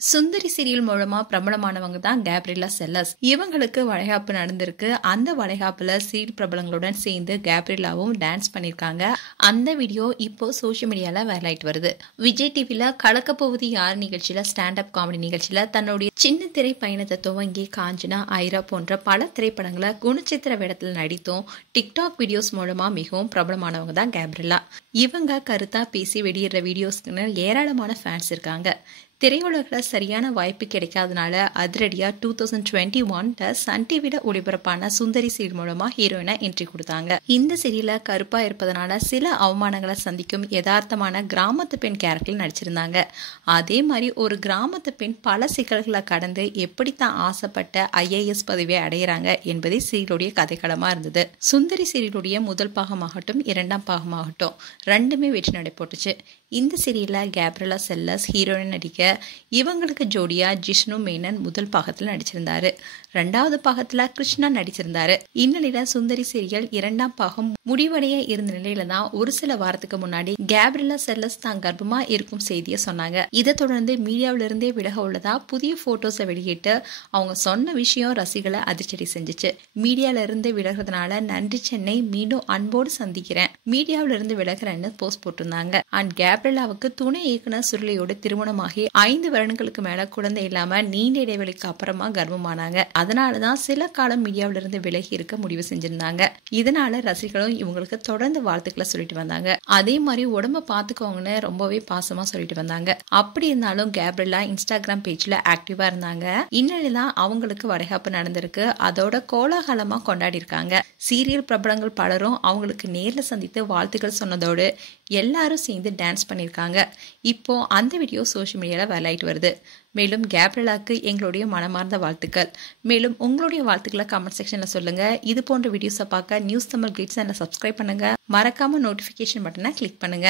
சுந்தரி serial மூலமா பிரபலமானவங்க தான் Gabriela sellers. இவங்களுக்கு வளைகாப்பு நடந்திருக்கு. அந்த வளைகாப்புல சீரியல் பிரபலங்களுடன் சேர்ந்து கேப்ரியலாவும் டான்ஸ் பண்ணிருக்காங்க. அந்த வீடியோ இப்போ சோசியல் மீடியால வைரலாயிட்டு வருது. விஜய் டிவில கலக்க போவது யார் நிகழ்ச்சியில ஸ்டாண்ட் அப் காமெடி நிகழ்ச்சியில தன்னுடைய சின்ன திரை பயணத்தை துவங்கி காஞ்சனா, ஐரா போன்ற பல திரைப்படங்களை குணச்சித்திர வேடத்துல நடித்தும் டிக்டாக் வீடியோஸ் மூலமா மிகவும் பிரபலமானவங்க தான் கேப்ரியலா. இவங்க கருத்தா பேசி வெளியிடுற வீடியோஸ்க்குன்னு ஏராளமான ஃபேன்ஸ் இருக்காங்க. திரையுலகில் சரியான வாய்ப்பு கிடைக்காதனால அதிரடியா 2021 சன் டிவில ஒளிபரப்பான சுந்தரி சீரியல் மூலமா ஹீரோயினா என்ட்ரி கொடுத்தாங்க. இந்த சீரியல கருப்பா இருப்பதனால சில அவமானங்களை சந்திக்கும் யதார்த்தமான கிராமத்து பெண் கேரக்டர்ல நடிச்சிருந்தாங்க. அதே மாதிரி ஒரு கிராமத்து பெண் பல சிக்கல்களை கடந்து எப்படித்தான் ஆசைப்பட்ட IAS பதவியை அடையிறாங்க என்பதே சீரியலுடைய கதைக்களமா இருந்தது. சுந்தரி சீரியலுடைய முதல் பாகமாகட்டும் இரண்டாம் பாகமாகட்டும் ரெண்டுமே வெற்றி நடை போட்டுச்சு. இந்த சீரியல்ல கேப்ரியலா செல்லர்ஸ் ஹீரோயின் நடிக்க இவங்களுக்கு ஜோடியா ஜிஷ்ணு மேனன் முதல் பாகத்துல நடிச்சிருந்தாரு. ரெண்டாவது பாகத்துல கிருஷ்ணா நடிச்சிருந்தாரு. இந்நிலையில சுந்தரி சீரியல் இரண்டாம் பாகம் முடிவடைய இருந்த நிலையில தான் ஒரு சில வாரத்துக்கு முன்னாடி கேப்ரியலா செல்லர்ஸ் தான் கர்ப்பமா இருக்கும் செய்தியை சொன்னாங்க. இதை தொடர்ந்து மீடியாவில இருந்தே விலக உள்ளதா புதிய போட்டோஸை வெளியிட்டு அவங்க சொன்ன விஷயம் ரசிகளை அதிர்ச்சி செஞ்சுச்சு. மீடியால இருந்து விலகிறதுனால நன்றி சென்னை, மீண்டும் அன்போடு சந்திக்கிறேன், மீடியாவில இருந்து விலகிறேன்னு போஸ்ட் போட்டிருந்தாங்க. அண்ட் கேப்ரியலாவுக்கு துணை இயக்குனர் சுருளியோடு திருமணமாகி 5 வருடங்களுக்கு மேல குழந்தை இல்லாம நீண்ட இடைவெளிக்கு அப்புறமா கர்ப்பமானாங்க. அதனாலதான் சில காலம் மீடியாவில இருந்து விலகி இருக்க முடிவு செஞ்சிருந்தாங்க. இதனால ரசிகர்களும் இவங்களுக்கு தொடர்ந்து வாழ்த்துக்களை சொல்லிட்டு வந்தாங்க. அதே மாதிரி உடம்ப பாத்துக்கோங்கன்னு ரொம்பவே பாசமா சொல்லிட்டு வந்தாங்க. அப்படி இருந்தாலும் கேப்ரியலா இன்ஸ்டாகிராம் பேஜ்ல ஆக்டிவா இருந்தாங்க. இந்நிலையில்தான் அவங்களுக்கு வளைகாப்பு நடந்திருக்கு. அதோட கோலாகலமா கொண்டாடி இருக்காங்க. சீரியல் பிரபலங்கள் பலரும் அவங்களுக்கு நேர்ல சந்தித்து வாழ்த்துக்கள் சொன்னதோடு எல்லாரும் சேர்ந்து டான்ஸ் பண்ணிருக்காங்க. இப்போ அந்த வீடியோ சோசியல் மீடியால வைரலாயிட்டு வருது. மேலும் கேப்ரியலாக்கு எங்களுடைய மனமார்ந்த வாழ்த்துக்கள். மேலும் உங்களுடைய வாழ்த்துக்களை கமெண்ட் செக்ஷன்ல சொல்லுங்க. இது போன்ற வீடியோஸை பார்க்க நியூஸ் தமிழ் கிளிட்ஸ் சேனலை சப்ஸ்கிரைப் பண்ணுங்க. மறக்காம நோட்டிபிகேஷன் பட்டனை கிளிக் பண்ணுங்க.